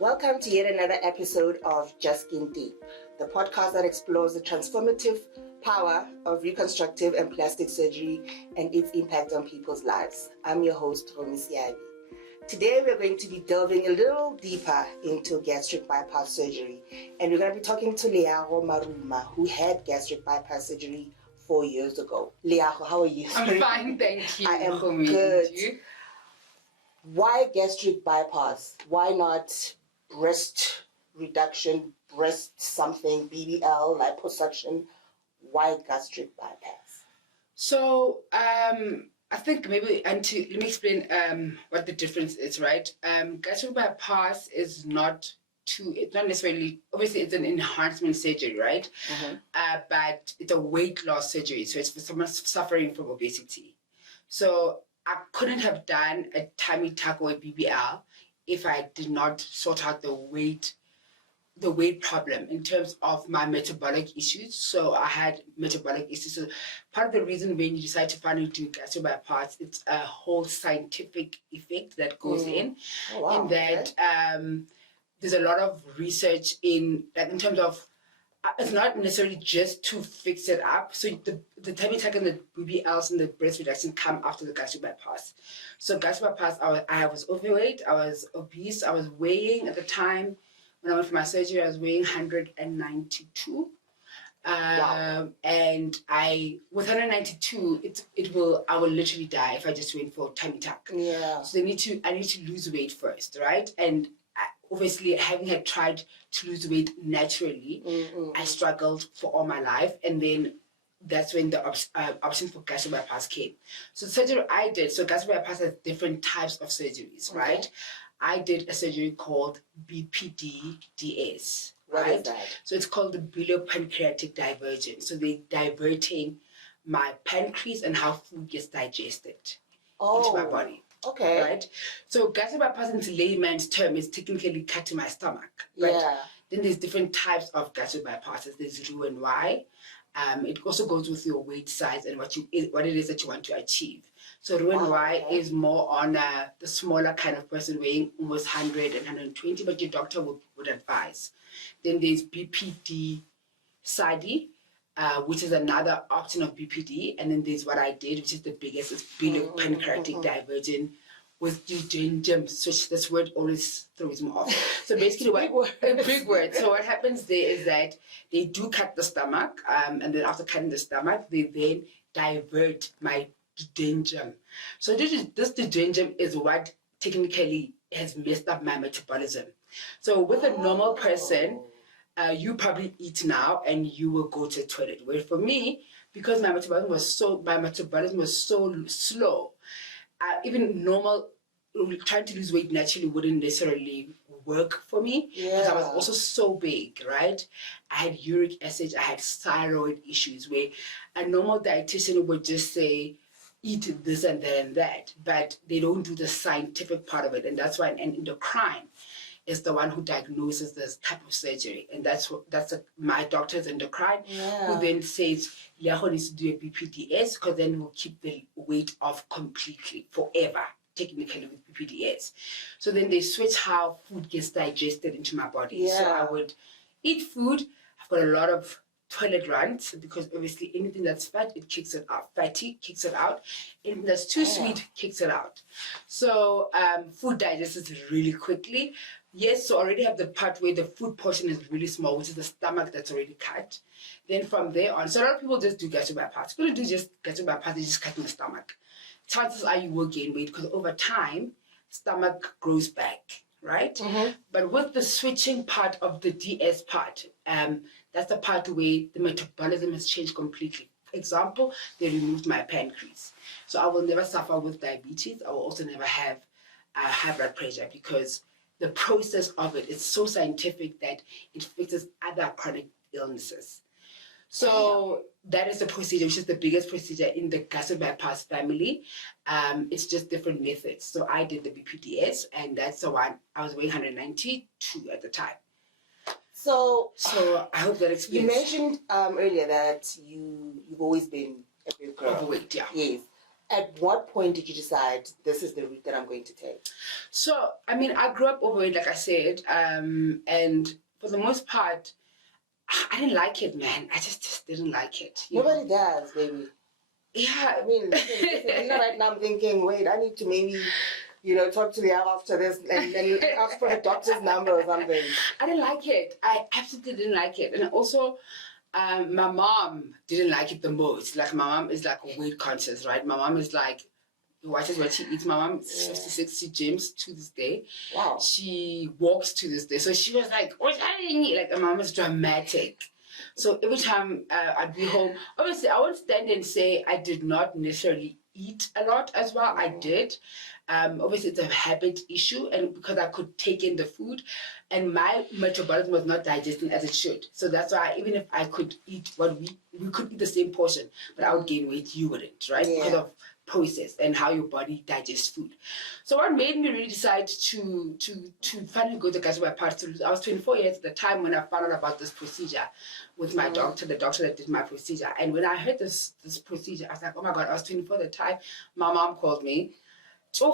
Welcome to yet another episode of Just Skin Deep, the podcast that explores the transformative power of reconstructive and plastic surgery and its impact on people's lives. I'm your host, Gomie Seabi. Today we're going to be delving a little deeper into gastric bypass surgery, and we're going to be talking to Leago Maruma, who had gastric bypass surgery 4 years ago. Leago, how are you? I'm fine, thank you. I am Gomie. good. You? Why gastric bypass? Why not breast reduction, breast something, BBL, liposuction? Why gastric bypass? So, I think maybe, let me explain what the difference is, right? Gastric bypass is it's not necessarily, obviously it's an enhancement surgery, right? Mm-hmm. But it's a weight loss surgery, so it's for someone suffering from obesity. So I couldn't have done a tummy tuck or a BBL if I did not sort out the weight problem in terms of my metabolic issues. So I had metabolic issues. So part of the reason when you decide to finally do gastric bypass, it's a whole scientific effect that goes in. Oh, wow. In that there's a lot of research in terms of it's not necessarily just to fix it up. So the tummy tuck and the BBLs and the breast reduction come after the gastric bypass. So gastric bypass, I was overweight, I was obese, I was weighing at the time when I went for my surgery, I was weighing 192. Wow. And with 192, I will literally die if I just went for tummy tuck. Yeah. So I need to lose weight first, right? And obviously, having had tried to lose weight naturally, I struggled for all my life, and then that's when the option for gastric bypass came. So the surgery I did, so gastric bypass has different types of surgeries, right? I did a surgery called BPD-DS. What right? is that? So it's called the biliopancreatic diversion. So they're diverting my pancreas and how food gets digested into my body. Okay. Right? So gastric bypass in layman's term is technically cutting my stomach. Right? Yeah. Then there's different types of gastric bypasses. There's Ru and Y. It also goes with your weight size and what it is that you want to achieve. So Ru and Y is more on the smaller kind of person weighing almost 100 and 120, but your doctor would advise. Then there's BPD SADI, which is another option of BPD. And then there's what I did, which is the biggest, is biliopancreatic diversion with duodenum, which this word always throws me off. So basically a big word. So what happens there is that they do cut the stomach, and then after cutting the stomach, they then divert my duodenum. So this duodenum is what technically has messed up my metabolism. So with a normal person, you probably eat now and you will go to the toilet. Where for me, because my metabolism was so slow, even normal trying to lose weight naturally wouldn't necessarily work for me because I was also so big, right? I had uric acid, I had thyroid issues where a normal dietitian would just say, eat this and that and that, but they don't do the scientific part of it. And that's why an endocrine is the one who diagnoses this type of surgery. And my doctor's endocrine who then says, Leago needs to do a BPDS because then we'll keep the weight off completely forever, technically with BPDS. So then they switch how food gets digested into my body. Yeah. So I would eat food. I've got a lot of toilet runs because obviously anything that's fat, it kicks it out. Fatty kicks it out. Anything that's too sweet kicks it out. So food digests really quickly. Yes, so I already have the part where the food portion is really small, which is the stomach that's already cut. Then from there on, so a lot of people just do gastric bypass. People don't do just gastric bypass, they just cut in the stomach. Chances are you will gain weight because over time, stomach grows back, right? But with the switching part of the DS part, that's the part where the metabolism has changed completely. For example, they removed my pancreas. So I will never suffer with diabetes. I will also never have high blood pressure because the process of it is so scientific that it fixes other chronic illnesses. So that is the procedure, which is the biggest procedure in the gastric bypass family. It's just different methods. So I did the BPDS, and that's the one I was weighing 192 at the time. So I hope that explains. You mentioned earlier that you've always been a big girl. Overweight, yeah. Yes. At what point did you decide this is the route that I'm going to take? So, I mean, I grew up overweight, like I said, and for the most part, I didn't like it, man. I just didn't like it. Nobody does, baby. Yeah. I mean, listen, right now I'm thinking, wait, I need to maybe, talk to the after this and ask for a doctor's number or something. I didn't like it. I absolutely didn't like it. And also, my mom didn't like it the most. Like, my mom is like weight conscious, right? My mom is like, watches what she eats. My mom is 56. She gyms to this day. Wow. She walks to this day. So she was like, what's happening? Like, my mom is dramatic. So every time I'd be home, obviously I won't stand and say I did not necessarily eat a lot as well. I did. Obviously it's a habit issue, and because I could take in the food and my metabolism was not digesting as it should. So that's why even if I could eat what we could eat the same portion, but I would gain weight, you wouldn't, right? Yeah. Because of process and how your body digests food. So what made me really decide to finally go to gastric bypass, I was 24 years at the time when I found out about this procedure with my doctor, the doctor that did my procedure. And when I heard this procedure, I was like, oh my God, I was 24 at the time. My mom called me. Yeah.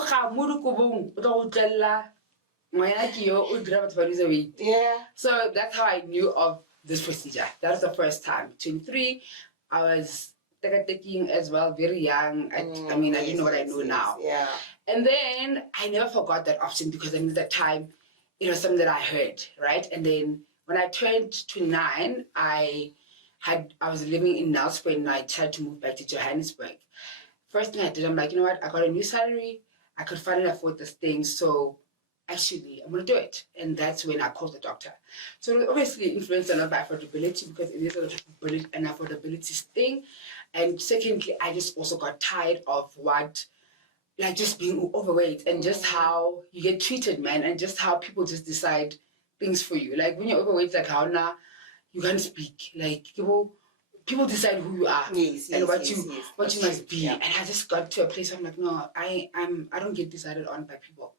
So that's how I knew of this procedure. That was the first time. 23, I was taking as well, very young. I mean, I didn't know what I know now. Yeah. And then I never forgot that option, because I knew that time it was something that I heard, right? And then when I turned 29, I was living in Nelspruit and I tried to move back to Johannesburg. First thing I did, I'm like, you know what? I got a new salary. I could finally afford this thing. So actually, I'm going to do it. And that's when I called the doctor. So it obviously influenced a lot by affordability, because it is an affordability thing. And secondly, I just also got tired of just being overweight and just how you get treated, man, and just how people just decide things for you. Like when you're overweight, like how now you can't speak. Like people decide who you are and what you must be. Yeah. And I just got to a place where I'm like, no, I don't get decided on by people.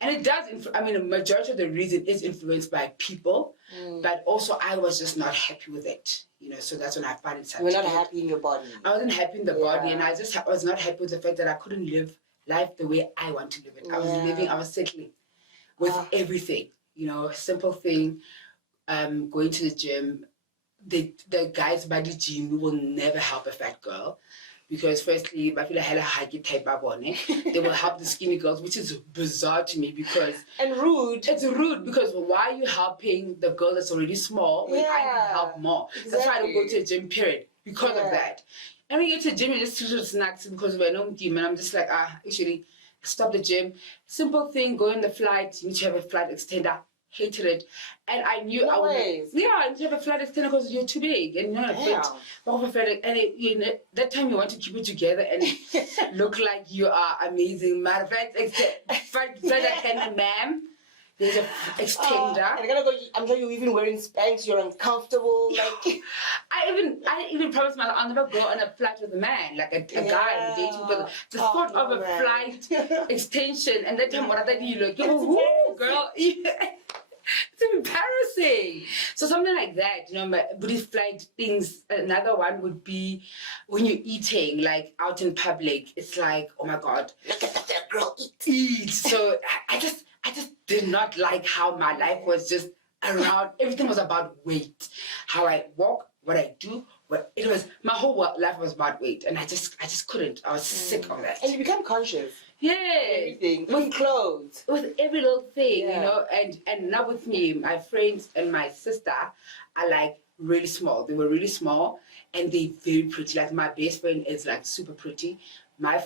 And it does, a majority of the reason is influenced by people, but also I was just not happy with it, so that's when I found it. You were not happy in your body. I wasn't happy in the body, and I was not happy with the fact that I couldn't live life the way I want to live it. I was settling with everything, simple thing, going to the gym. The guys by the gym will never help a fat girl. Because firstly, I feel like they will help the skinny girls, which is bizarre to me because... And rude. It's rude because why are you helping the girl that's already small when I can help more? Exactly. That's why I don't go to a gym, period. Because of that. And when you get to the gym, you just eat snacks because we're no gym. And I'm just like, actually, stop the gym. Simple thing, go in the flight. You need to have a flight extender. Hated it, and I knew I would. I need to have a flight extender because you're too big, and that time you want to keep it together and look like you are amazing. Matter of fact, flight attendant, ma'am, there's an extender. I'm sure you're even wearing Spanx. You're uncomfortable. Like I even promised myself I'll never go on a flight with a man, like a guy I'm dating, because the thought of a flight extension, and that time what I you like, girl. It's embarrassing. So something like that, Buddhist flight things. Another one would be when you're eating, like out in public. It's like, oh my God, look at that girl eat. So I just did not like how my life was just around. Everything was about weight. How I walk, what I do. It was my whole life was about weight, and I just couldn't. I was sick of that. And you become conscious. Yeah, everything with clothes, with every little thing, and now with me, my friends and my sister are like really small. They were really small, and they're very pretty. Like my best friend is like super pretty. My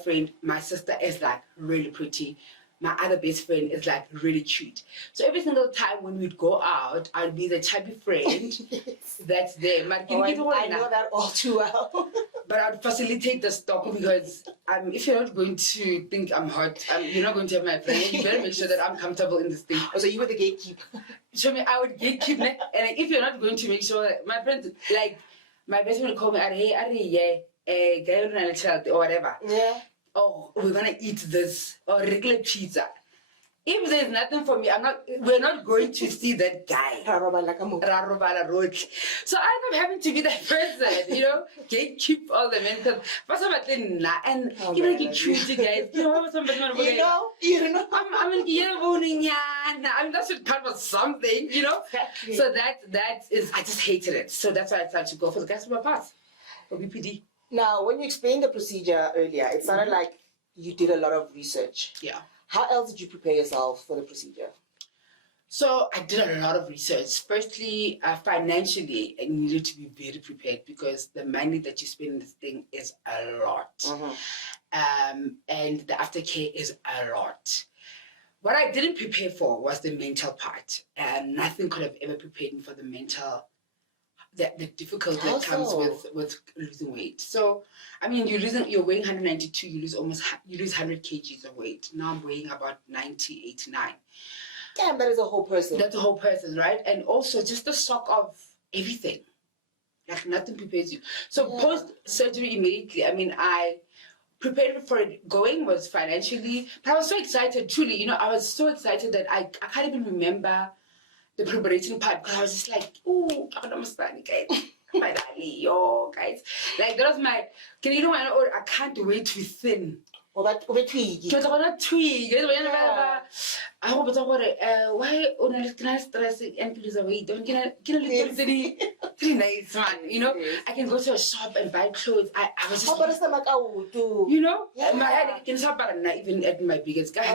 sister is like really pretty. My other best friend is like really cute. So every single time when we'd go out, I'd be the chubby friend that's there. I know that all too well. But I'd facilitate the stop because if you're not going to think I'm hot, you're not going to have my friend. You better make sure that I'm comfortable in this thing. Oh, so you were the gatekeeper. Show me, I would gatekeep. And if you're not going to make sure that my friends, like my best friend would call me, or whatever. Yeah. Oh, we're gonna eat this or regular pizza. if there's nothing for me, we're not going to see that guy. So I end up having to be that person, you know, gatekeep all the men. And even like cute guys, you know, somebody you know. I'm like, that should count for something, you know. Exactly. So that is, I just hated it. So that's why I decided to go for the gastric bypass, for BPD. Now, when you explained the procedure earlier, it sounded like you did a lot of research. Yeah. How else did you prepare yourself for the procedure? So I did a lot of research. Firstly, financially, I needed to be very prepared because the money that you spend in this thing is a lot. And the aftercare is a lot. What I didn't prepare for was the mental part. Nothing could have ever prepared me for the mental, the difficulty that comes with losing weight. So, I mean, you're weighing 192, you lose 100 kgs of weight. Now I'm weighing about 90, 89. Damn, that is a whole person. That's a whole person, right? And also just the shock of everything. Like nothing prepares you. So post-surgery immediately, I mean, I prepared for it. Going was financially, but I was so excited, truly. You know, I was so excited that I can't even remember the preparation part because I was just like, ooh, I don't understand, guys. My daddy, yo, guys. Like, that was my, I can't wait to be thin. Well, that tweak. Ke batla gona tweak. I hope it's why on a stress and lose weight. Don't get pretty nice, man. You know, I can go to a shop and buy clothes. I was just. You know, my head can shop even at my biggest guy.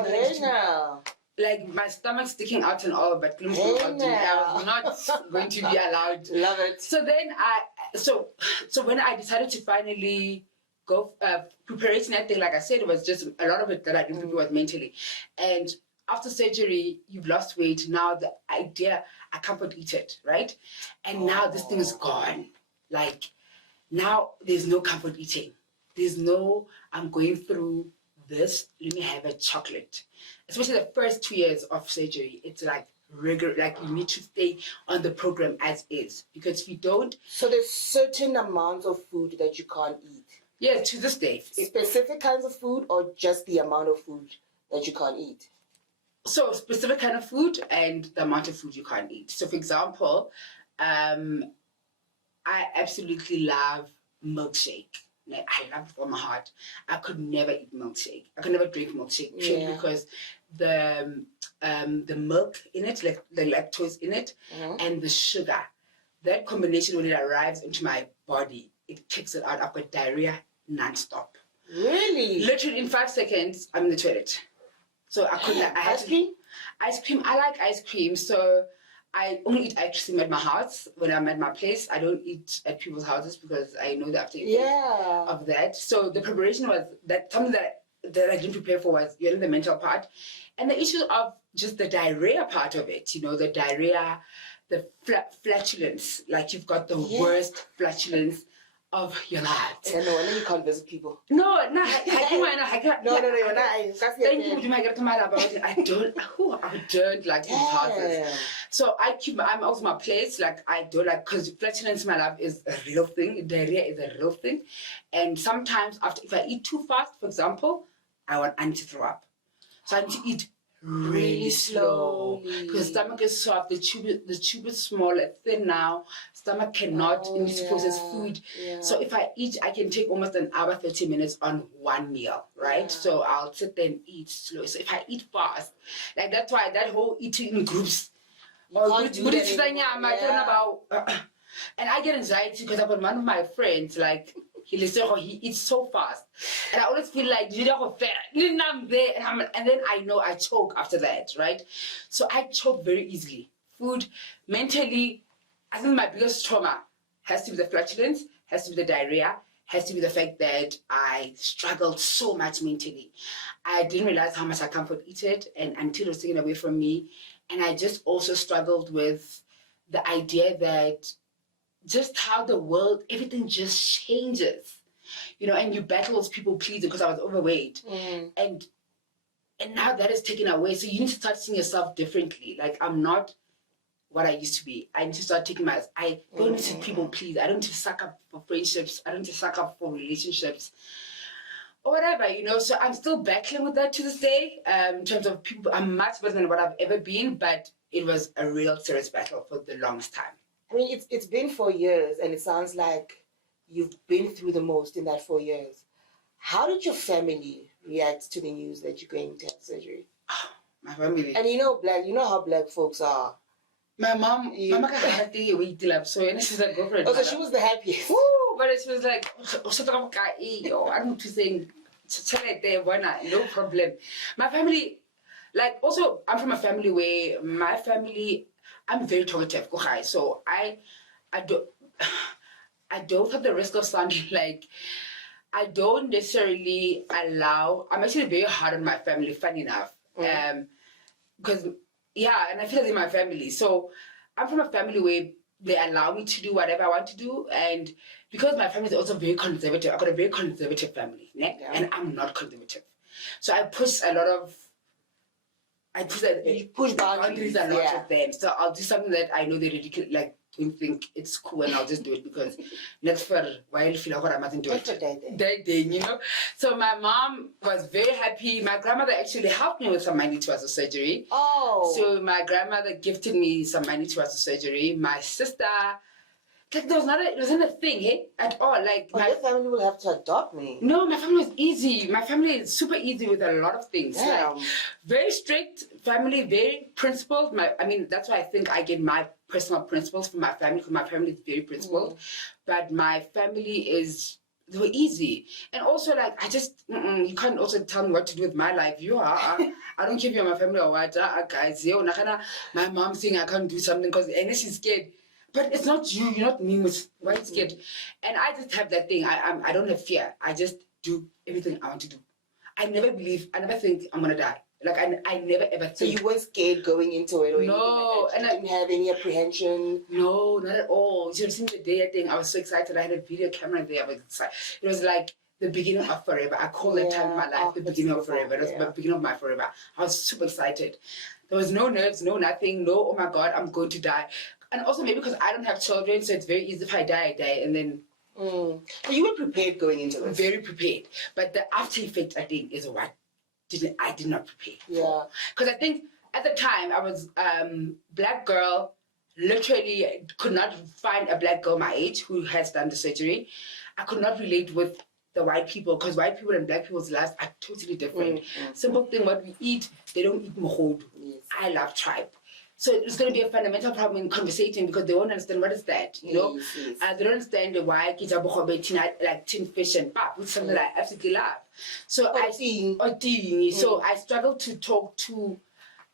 Like my stomach sticking out and all, but I was not going to be allowed. Love it. So then so when I decided to finally go preparation, I think, like I said, it was just a lot of it that I didn't prepare with mentally. And after surgery, you've lost weight. Now the idea, I comfort eat it, right? And now this thing is gone. Like now there's no comfort eating. There's no, I'm going through this, let me have a chocolate. Especially the first 2 years of surgery, it's like regular, like you need to stay on the program as is. Because if you don't... So there's certain amounts of food that you can't eat? Yeah, to this day. Specific kinds of food or just the amount of food that you can't eat? So specific kind of food and the amount of food you can't eat. So for example, I absolutely love milkshake. Like, I love it from my heart. I could never eat milkshake. I could never drink milkshake purely because the milk in it, like the lactose in it, and the sugar, that combination when it arrives into my body, it kicks it out. I've got diarrhea non-stop. Really? Literally in 5 seconds, I'm in the toilet. So I couldn't. Ice cream? Ice cream. I like ice cream. So I only eat ice cream at my house when I'm at my place. I don't eat at people's houses because I know the after effects of that. So the preparation was that something that I didn't prepare for was the mental part, and the issue of just the diarrhea part of it. You know, the diarrhea, the flatulence. Like you've got the worst flatulence of your life. Yeah, no, you can't visit people. No, I don't like these houses. So I'm also my place, like I don't like, because flatulence in my life is a real thing, diarrhea is a real thing. And sometimes if I eat too fast, for example, I need to throw up. So I need to eat really slow because stomach is soft, the tube is small, it's thin now, stomach cannot process food. So if I eat, I can take almost an hour 30 minutes on one meal, right? So I'll sit there and eat slow. So if I eat fast, like that's why that whole eating in groups and I get anxiety because I've got one of my friends, like he eats so fast, and I always feel like I'm there, and then I know I choke after that, right? So I choke very easily. Food, mentally, I think my biggest trauma has to be the flatulence, has to be the diarrhea, has to be the fact that I struggled so much mentally. I didn't realize how much I comfort eat it, and until it was taken away from me, and I just also struggled with the idea that just how the world, everything just changes, you know, and you battle with people pleasing because I was overweight. And now that is taken away. So you need to start seeing yourself differently. Like, I'm not what I used to be. I need to start taking I don't need to people please. I don't need to suck up for friendships. I don't need to suck up for relationships. or whatever, so I'm still battling with that to this day. In terms of people, I'm much better than what I've ever been, but it was a real serious battle for the longest time. I mean, it's been 4 years, and it sounds like you've been through the most in that 4 years. How did your family react to the news that you're going to have surgery? My family. And you know how black folks are. My mom had a wait till up, so she's like, go for it. Oh, so she was the happiest. Woo! But she was like, I'm just saying, no problem. My family, like, also, I'm from a family where I'm very talkative. So I don't have the risk of sounding like, I don't necessarily allow, I'm actually very hard on my family, funny enough. Because, and I feel like they're my family. So I'm from a family where they allow me to do whatever I want to do. And because my family is also very conservative, I've got a very conservative family, and I'm not conservative. So I push boundaries a lot with them. So I'll do something that I know they're ridiculous, like, don't think it's cool, and I'll just do it because that's for why I feel like I mustn't do it. That. So my mom was very happy. My grandmother actually helped me with some money towards the surgery. Oh. So my grandmother gifted me some money towards the surgery. My sister, like, it wasn't a thing, at all. Like, your family will have to adopt me. No, my family was easy. My family is super easy with a lot of things. Damn. Like, very strict family, very principled. That's why I think I get my personal principles from my family, because my family is very principled. But my family they were easy. And also, like, I just, you can't also tell me what to do with my life. I don't care if you're my family or what. Guys, my mom saying I can't do something because she's scared. But it's not you, you're not me, why you scared? And I just have that thing. I don't have fear. I just do everything I want to do. I never think I'm gonna die. Like, I never ever think. So you weren't scared going into it, or no, anything like that? You didn't have any apprehension? No, not at all. You know, since the day thing, I was so excited. I had a video camera there. I was excited. It was like the beginning of forever. I call that time in my life the beginning of forever. It was the beginning of my forever. I was super excited. There was no nerves, no nothing, no, oh my God, I'm going to die. And also maybe because I don't have children, so it's very easy. If I die, I die. And then... So you were prepared going into this? Very prepared. But the after effect, I think, is what I did not prepare for. Because I think at the time, I was black girl, literally could not find a black girl my age who has done the surgery. I could not relate with the white people, because white people and black people's lives are totally different. Simple thing, what we eat, they don't eat mohodu. Yes. I love tribe. So it's going to be a fundamental problem in conversating, because they won't understand what is that, you know? Yes. They don't understand why like tin fish and pap, which is something that I absolutely love. So So I struggled to talk to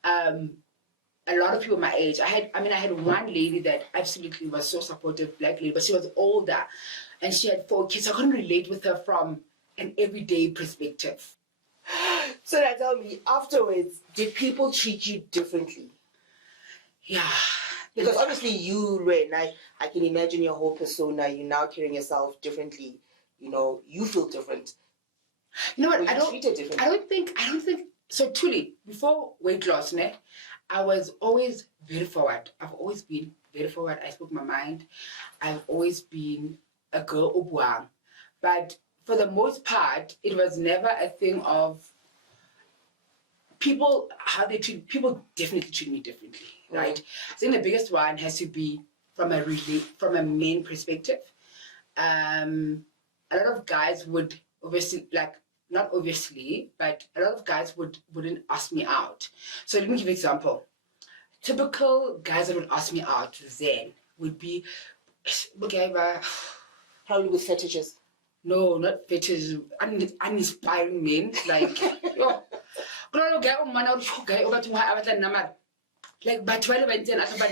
a lot of people my age. I had one lady that absolutely was so supportive, black lady, but she was older and she had 4 kids. So I couldn't relate with her from an everyday perspective. So now tell me, afterwards, did people treat you differently? Yeah. Because obviously you, Ren, I can imagine your whole persona, you're now carrying yourself differently. You know, you feel different. You know what? I don't think, so truly, before weight loss, I was always very forward. I've always been very forward. I spoke my mind. I've always been a girl obuang. But for the most part, it was never a thing of people, how they treat, people definitely treat me differently, right? I think the biggest one has to be from a main perspective. A lot of guys would obviously, like, not obviously, but a lot of guys wouldn't ask me out. So let me give you an example. Typical guys that would ask me out then would be, probably with fetishes. No, not fetishes, uninspiring men, like, yo, like, but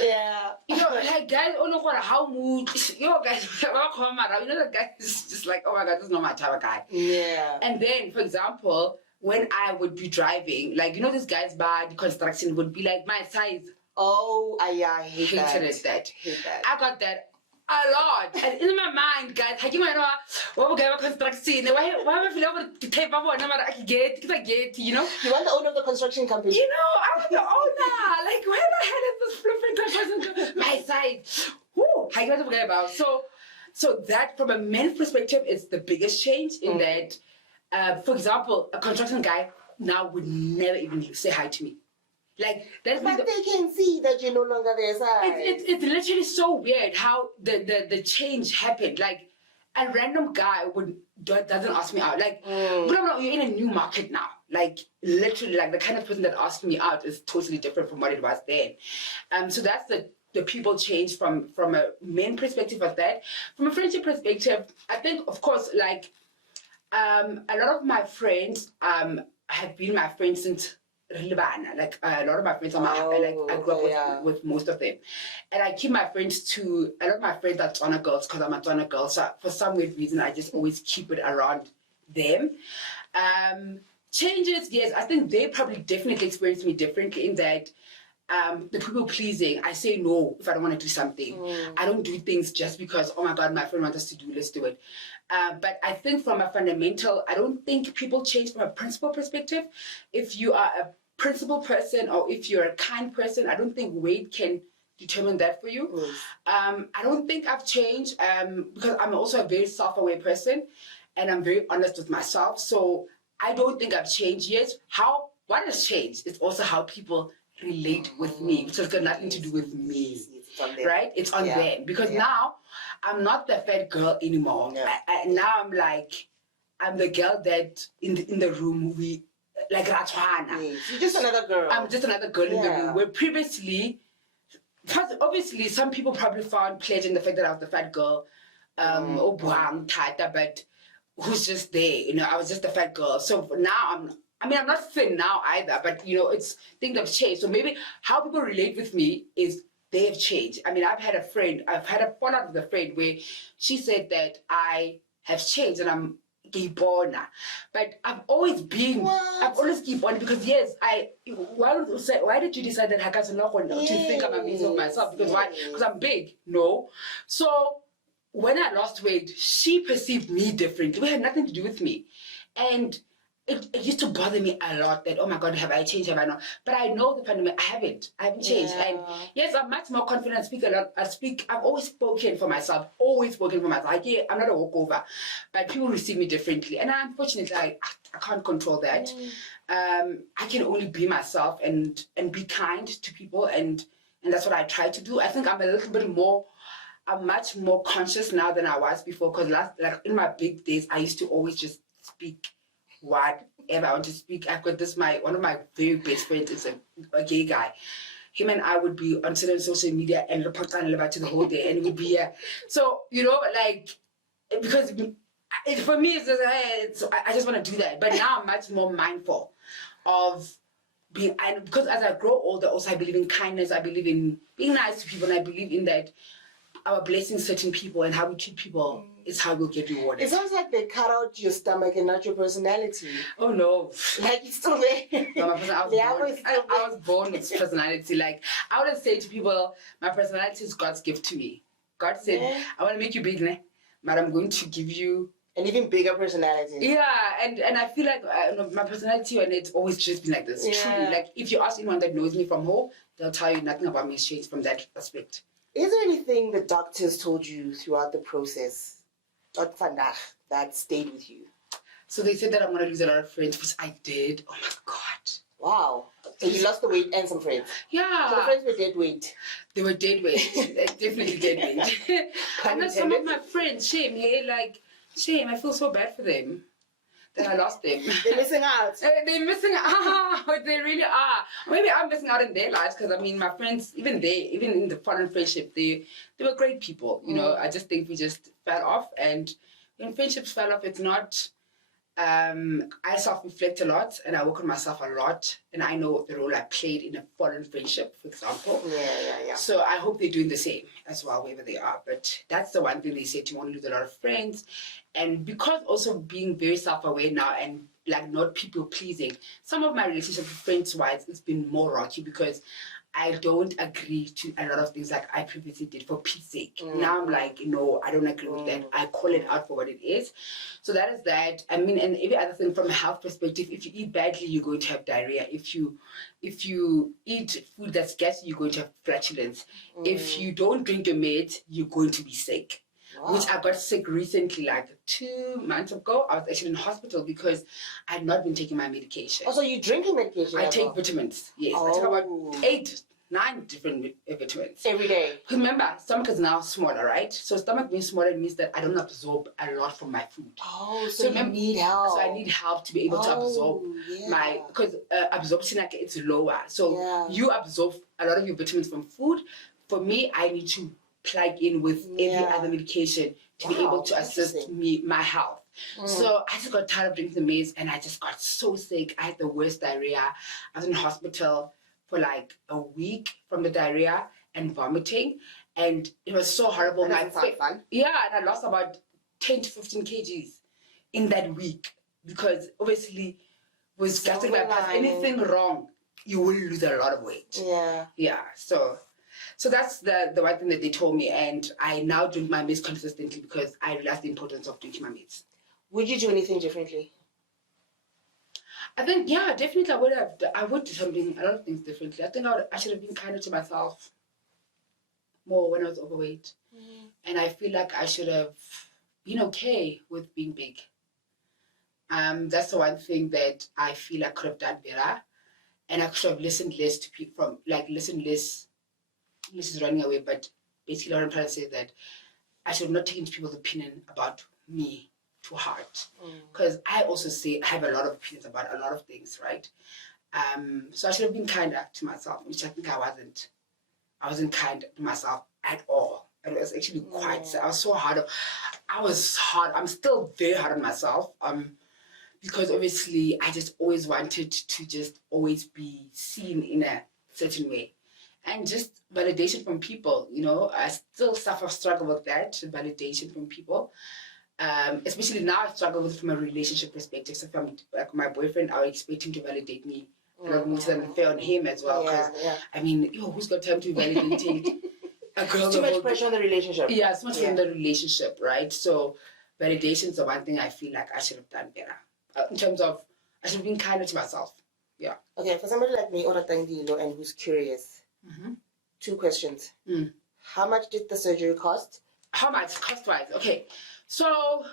yeah. You know, like, guys, how mood, yo, guys, you know, the guy is just like, oh my God, this is not my type of guy. Yeah. And then, for example, when I would be driving, like, you know, this guy's bar, the construction would be like my size. Oh, I hate that. Hated that. I got that a lot. And in my mind, guys, how you know what we got construction? Why am I feeling over the tape? I get, you know? You want the owner of the construction company? You know, I was the owner. Like, where the hell is this flipping construction? My side. Whoo, how you know what I'm about? So that, from a man's perspective, is the biggest change in that For example, a construction guy now would never even say hi to me. Like that's but they can see that you're no longer their size. It's literally so weird how the change happened. Like a random guy doesn't ask me out. Like blah, blah, you're in a new market now. Like literally, like the kind of person that asked me out is totally different from what it was then. So that's the people change from a men perspective of that. From a friendship perspective, I think of course like a lot of my friends have been my friends since like a lot of my friends are I grew up with most of them, and I keep my friends to a lot of my friends are Tswana girls because I'm a Tswana girl, so for some weird reason I just always keep it around them. Changes, yes, I think they probably definitely experience me differently in that the people pleasing, I say no if I don't want to do something. I don't do things just because, oh my God, my friend wants us to do, let's do it. But I think from a fundamental, I don't think people change from a principle perspective. If you are a principled person or if you're a kind person, I don't think weight can determine that for you. I don't think I've changed because I'm also a very self-aware person and I'm very honest with myself. So I don't think I've changed yet. What has changed is also how people relate with me, which has got nothing to do with me, right? It's on them because now I'm not the fat girl anymore. Now I'm the girl that in the room we like Ratwana. You're just another girl. I'm just another girl in the room. Where previously, obviously, some people probably found pleasure in the fact that I was the fat girl, but who's just there? You know, I was just a fat girl. So now I'm not thin now either, but you know, things have changed. So maybe how people relate with me is they have changed. I mean, I've had a fallout with a friend where she said that I have changed and I'm Gibona. But I've always been Gibona because yes, why did you decide that Haka's not going to think I'm amazing of myself? Because why? Because I'm big. No. So when I lost weight, she perceived me differently. It had nothing to do with me. And it used to bother me a lot that, oh my God, have I changed? Have I not? But I know the fundamental, I haven't changed. And yes, I'm much more confident. I speak a lot. I've always spoken for myself, Like, yeah, I'm not a walkover, but people receive me differently. And unfortunately, I can't control that. I can only be myself and be kind to people. And that's what I try to do. I think I'm much more conscious now than I was before. Because like in my big days, I used to always just speak whatever I want to speak. I've got one of my very best friends is a gay guy. Him and I would be on social media and report to the whole day and we'd be here. So, you know, like, because for me, I just want to do that. But now I'm much more mindful of because as I grow older, also I believe in kindness, I believe in being nice to people, and I believe in that our blessing certain people and how we treat people is how we'll get rewarded. It sounds like they cut out your stomach and not your personality. Oh no. Like it's still there. No, I was born with personality. Like I would say to people, my personality is God's gift to me. God said, I want to make you big, but I'm going to give you an even bigger personality. Yeah, and I feel like my personality and it's always just been like this. Truly, like if you ask anyone that knows me from home, they'll tell you nothing about me has changed from that aspect. Is there anything the doctors told you throughout the process that stayed with you? So they said that I'm going to lose a lot of friends, which I did. Oh my God. Wow. So you lost the weight and some friends. Yeah. So the friends were dead weight. They were dead weight. Definitely dead weight. And then some of my friends, shame, I feel so bad for them. That I lost them. They're missing out. They're missing out. They really are. Maybe I'm missing out in their lives because I mean, my friends, even in the foreign friendship, they were great people. You know, I just think we just fell off, and when friendships fell off, it's not. I self-reflect a lot, and I work on myself a lot, and I know the role I played in a foreign friendship, for example. Yeah. So I hope they're doing the same as well, wherever they are. But that's the one thing they said, you want to lose a lot of friends. And because also being very self-aware now and like not people-pleasing, some of my relationships friends-wise, it's been more rocky because I don't agree to a lot of things like I previously did for Pete's sake. Now I'm like, no, I don't agree with that. I call it out for what it is. So that is that. I mean, and every other thing from a health perspective, if you eat badly, you're going to have diarrhea. If you eat food that's gassy, you're going to have flatulence. If you don't drink your meds, you're going to be sick. which I got sick recently, like 2 months ago. I was actually in hospital because I had not been taking my medication. Oh, so you're drinking medication? I take vitamins, yes. I take about 8, 9 different vitamins. Every day? Remember, stomach is now smaller, right? So stomach being smaller means that I don't absorb a lot from my food. Oh, so you need help. So I need help to be able to absorb my, because absorption, like, it's lower. So you absorb a lot of your vitamins from food. For me, I need to plug in with every other medication to be able to assist my health. So I just got tired of drinking the meds and I just got so sick. I had the worst diarrhea. I was in hospital for like a week from the diarrhea and vomiting, and it was so horrible. That doesn't sound fun. Yeah, and I lost about 10 to 15 kgs in that week, because obviously with gastric bypass, anything wrong, you will lose a lot of weight. Yeah. So that's the one thing that they told me, and I now drink my meds consistently because I realized the importance of drinking my meds. Would you do anything differently? I think, yeah, definitely I would do something, a lot of things differently. I think I should have been kinder to myself more when I was overweight. And I feel like I should have been okay with being big. That's the one thing that I feel I could have done better. And I should have listened less to people this is running away, but basically what I'm trying to say is that I should not take into people's opinion about me too hard. Because I also have a lot of opinions about a lot of things, right? So I should have been kinder to myself, which I think I wasn't. I wasn't kind to myself at all. It was actually quite sad. I was so hard. I'm still very hard on myself. Because obviously I just always wanted to just always be seen in a certain way. And just validation from people, I still struggle with that, validation from people. Especially now I struggle with it from a relationship perspective. So from like my boyfriend, I would expect him to validate me a lot more than fair on him as well. Because I mean, who's got time to validate a girl? Too much pressure on the relationship. Yeah, it's much on the relationship, right? So validation is the one thing I feel like I should have done better. In terms of, I should have been kinder to myself. Yeah. Okay, for somebody like me, Oratangilo, and who's curious, 2 questions. How much did the surgery cost? How much cost-wise? Okay. So,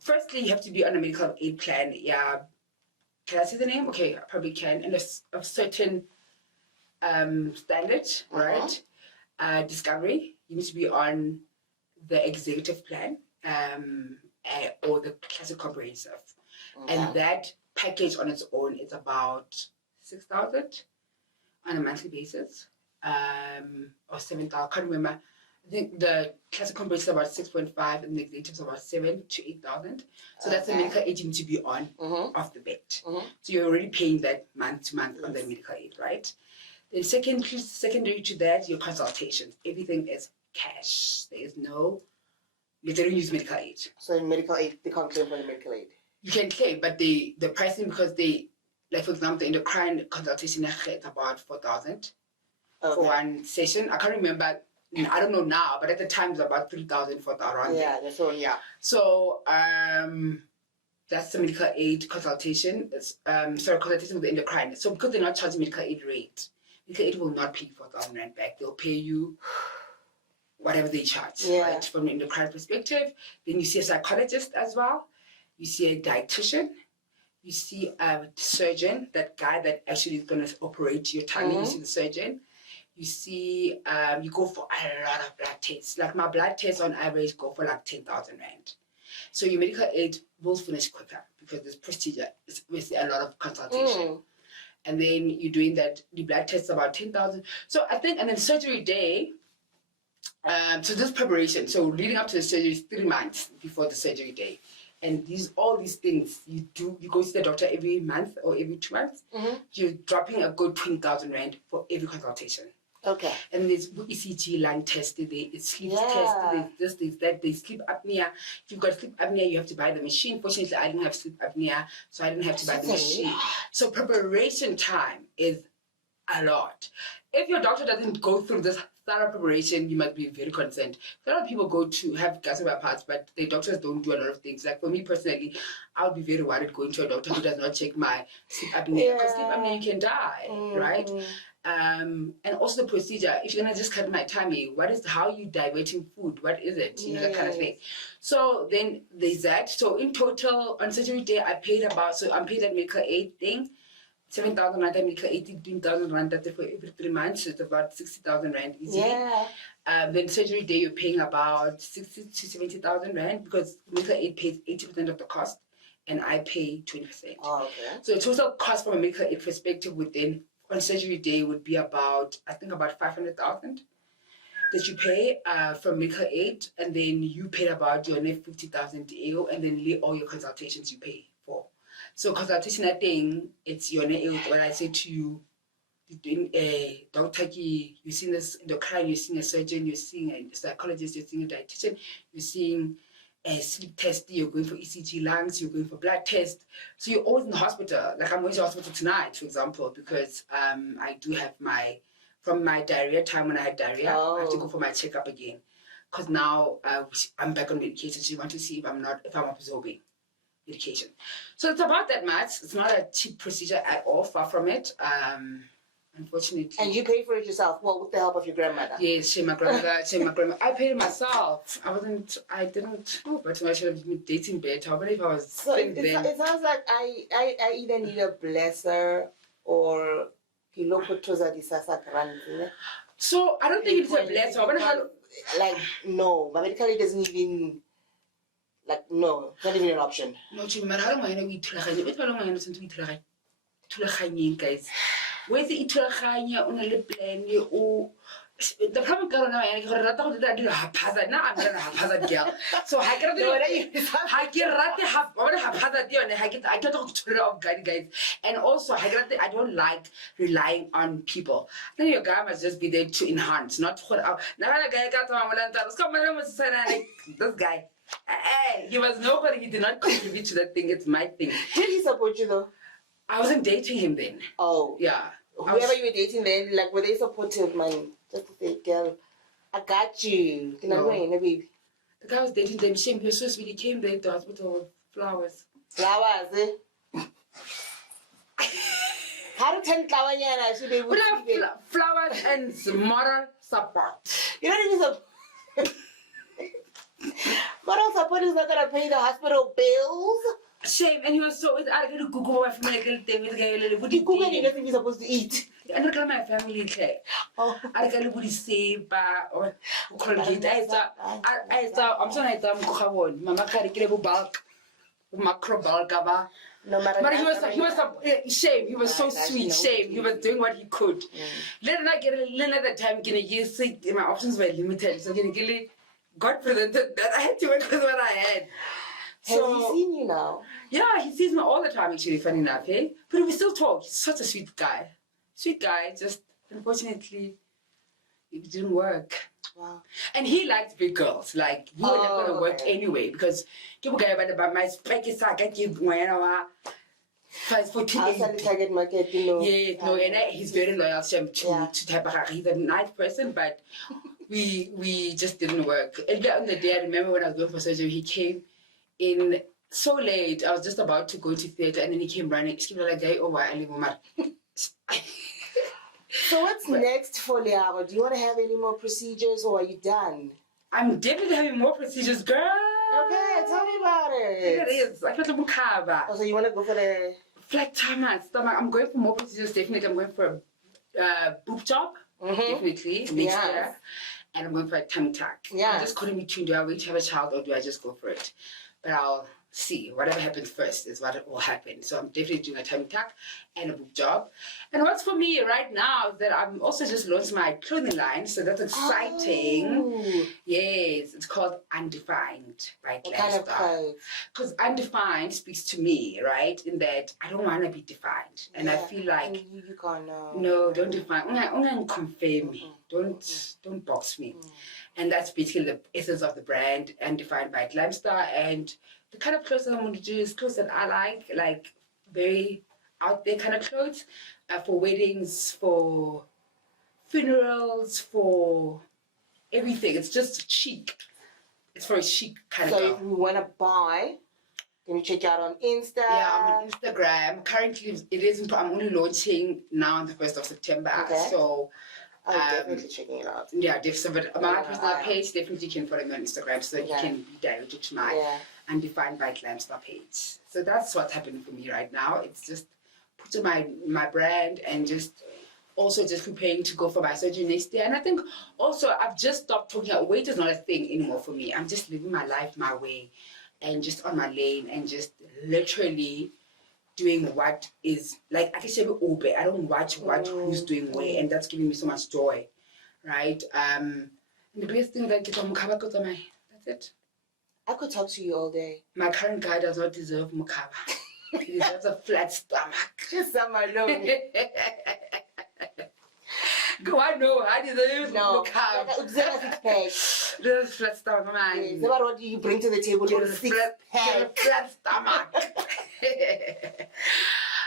firstly, you have to be on a medical aid plan. Yeah. Can I say the name? Okay, I probably can. And a certain standard, right? Discovery. You need to be on the executive plan or the classic comprehensive. And that package on its own is about 6,000 on a monthly basis. Or 7,000. I can't remember. I think the classic comprehensive is about 6.5 and the executive is about 7,000 to 8,000. So that's the medical aid you need to be on off the bat. So you're already paying that month to month on the medical aid, right? Then secondary to that, your consultations. Everything is cash. There is no, they don't use medical aid. So medical aid, they can't claim for the medical aid? You can claim, but the pricing, because they, like for example, the endocrine consultation is about 4,000 for one session. I can't remember. I don't know now, but at the time it was about 3,000, 4,000 around there. That's all, So that's the medical aid consultation. It's consultation with the endocrine. So because they're not charging medical aid rate, medical aid will not pay 4,000 rand back. They'll pay you whatever they charge, right? From an endocrine perspective. Then you see a psychologist as well. You see a dietitian. You see a surgeon, that guy that actually is going to operate your tummy. You see the surgeon. You see, you go for a lot of blood tests. Like my blood tests on average go for like 10,000 rand. So your medical aid will finish quicker because this procedure is obviously a lot of consultation. And then you're doing that, the blood tests about 10,000. So I think, and then surgery day, so this preparation, so leading up to the surgery is 3 months before the surgery day. And all these things you do, you go see the doctor every month or every 2 months, you're dropping a good 20,000 rand for every consultation. Okay. And there's ECG, lung test, there's sleep test, there's this, that, there's sleep apnea. If you've got sleep apnea, you have to buy the machine. Fortunately, I didn't have sleep apnea, so I didn't have to buy the machine. So preparation time is a lot. If your doctor doesn't go through this thorough preparation, you must be very concerned. A lot of people go to have gastric bypass, but the doctors don't do a lot of things. Like for me personally, I would be very worried going to a doctor who does not check my sleep apnea. Because sleep apnea, you can die, right? And also the procedure, if you're gonna just cut my tummy, how are you diverting food? What is it? You know, that kind of thing. So then there's that. So in total, on surgery day, I'm paid at medical aid thing, 7,000 rand, medical 18,000 rand for every 3 months. So it's about 60,000 rand easy. Yeah. Then surgery day, you're paying about 60 to 70,000 rand because medical aid pays 80% of the cost, and I pay 20%. Oh, okay. So the total cost from a medical aid perspective on surgery day would be about 500,000 that you pay from medical aid, and then you pay about your net 50,000 AO, and then all your consultations you pay for. So consultation, I think it's your net AO. When I say to you, you're doing a doctor, you're seeing this endocrine, you're seeing a surgeon, you're seeing a psychologist, you're seeing a dietitian, you're seeing a sleep test, you're going for ECG lungs, you're going for blood test. So you're always in the hospital. Like I'm going to the hospital tonight, for example, because I do have from my diarrhea time when I had diarrhea, I have to go for my checkup again. Because now I'm back on medication. So you want to see if I'm absorbing medication. So it's about that much. It's not a cheap procedure at all, far from it. Unfortunately. And you pay for it yourself? Well, with the help of your grandmother? Yes, my grandmother. I paid it myself. I didn't know, but I should have been dating better. But if I was so it sounds like I either need a blesser or so I don't think it's a blesser. Like, no, my medical aid doesn't even, like, no, it's not even an option. No, guys. Where's the itulaganya on a plan? The problem girl now, I got to haphazard. Now I'm not a haphazard girl. So I get I get off guys. And also I don't like relying on people. Then your guy must just be there to enhance, not to out. Now this guy. Hey, he was nobody, he did not contribute to that thing, it's my thing. Did he support you though? I wasn't dating him then. Oh. Yeah. Whoever you were dating then, like, were they supportive, man? Just to say, girl, I got you. Can I win, baby? The guy was dating them. Shame, he was so sweet. He came there to the hospital with flowers. Flowers, eh? How to 10 flowers, yeah, should they would have flowers and moral support. You don't even support. Moral support is not going to pay the hospital bills. Shame, and he was so. I got to Google my family. What do you Google? You're not supposed to eat. I don't got my family. Oh, I got to save or Colgate. I saw. I'm sorry. I'm going. Mama can't get a bulk, macro bulk. No matter. But he was shame. He was so sweet. Shame. He was doing what he could. Then I get another time. My options were limited, so God presented that I had to work with what I had. Has he seen you now? Yeah, he sees me all the time, actually, funny enough, eh? But we still talk. He's such a sweet guy. Sweet guy, just unfortunately, it didn't work. Wow. And he liked big girls. Like, we were never going to work anyway, because people get about my spike is like, I give when I was 14. Outside the target market, you know. Yeah, no, and he's very loyal to type of, he's a nice person, but we just didn't work. And on the day, I remember when I was going for surgery, he came in so late. I was just about to go to theater, and then he came running. He was like, "Oh, I live with So what's next for Leago? Do you want to have any more procedures, or are you done? I'm definitely having more procedures, girl. Okay, tell me about it. It is. I feel like oh, so you want to go for the flat stomach? I'm going for more procedures. Definitely, I'm going for a boob job. Definitely next year, and I'm going for a tummy tuck. Yeah. I'm just caught in between. Do I wait to have a child, or do I just go for it? But I'll see. Whatever happens first is what will happen. So I'm definitely doing a tummy tuck and a boob job. And what's for me right now is that I'm also just launched my clothing line. So that's exciting. Oh. Yes, it's called Undefined by What kind of clothes? Because Undefined speaks to me, right? In that I don't want to be defined. And I feel like you can't know. No, don't define. Confirm me. Don't box me. And that's basically the essence of the brand, and defined by Glamstar. And the kind of clothes that I'm going to do is clothes that I like very out there kind of clothes, for weddings, for funerals, for everything. It's just chic. It's for a chic kind of. So if we want to buy, Can you check you out on Insta? Yeah, I'm on Instagram. Currently, I'm only launching now on the 1st of September. Okay. So, definitely checking it out. Yeah, definitely. But my personal page, definitely can follow me on Instagram so that you can be directed to my Undefined by Glamstar page. So that's what's happening for me right now. It's just putting my brand and just also just preparing to go for my surgery next year. And I think also I've just stopped talking about weight is not a thing anymore for me. I'm just living my life my way and just on my lane and just literally doing what is like I can say open. I don't watch who's doing what, and that's giving me so much joy. Right? And the biggest thing that that's it. I could talk to you all day. My current guy does not deserve mukaba. He deserves a flat stomach. Just some alone. Go on, no, I deserve mukaba. There's a flat stomach, man. Yes. What do you bring to the table? Get a flat stomach.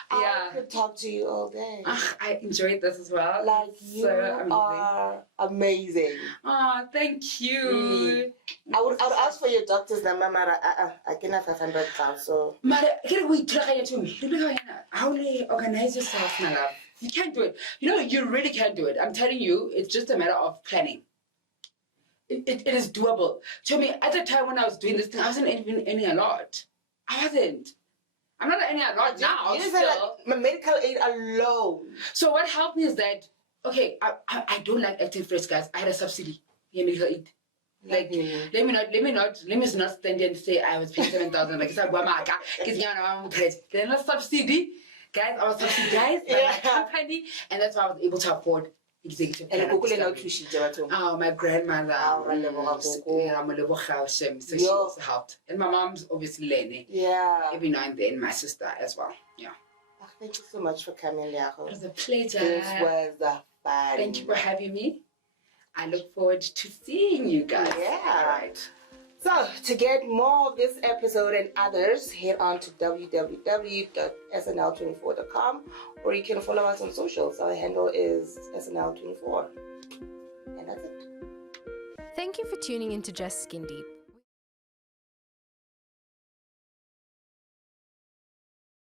I could talk to you all day. I enjoyed this as well. Like, you are amazing. Oh, thank you. Really. I would ask for your doctor's number, Mara. I can have 500,000, so. Mara, how do you organize yourself, my love? You can't do it. You know, you really can't do it. I'm telling you, it's just a matter of planning. It is doable. To me, at the time when I was doing this thing, I wasn't even earning a lot. I wasn't. I'm not earning a lot now. You still. Like my medical aid alone. So what helped me is that, okay, I don't like acting fresh, guys. I had a subsidy in medical aid. Like, let me not stand there and say I was paying 7,000. Like, it's like, then a subsidy. Guys, I was subsidized by my company, and that's why I was able to afford executive plan. Oh, my grandmother. So she also helped. And my mom's obviously Lene. Yeah. Every now and then, my sister as well. Yeah. Thank you so much for coming, Leago. It was a pleasure. This was fun. Thank you for having me. I look forward to seeing you guys. Yeah. All right. So, to get more of this episode and others, head on to www.snl24.com, or you can follow us on socials. Our handle is SNL24. And that's it. Thank you for tuning into Just Skin Deep.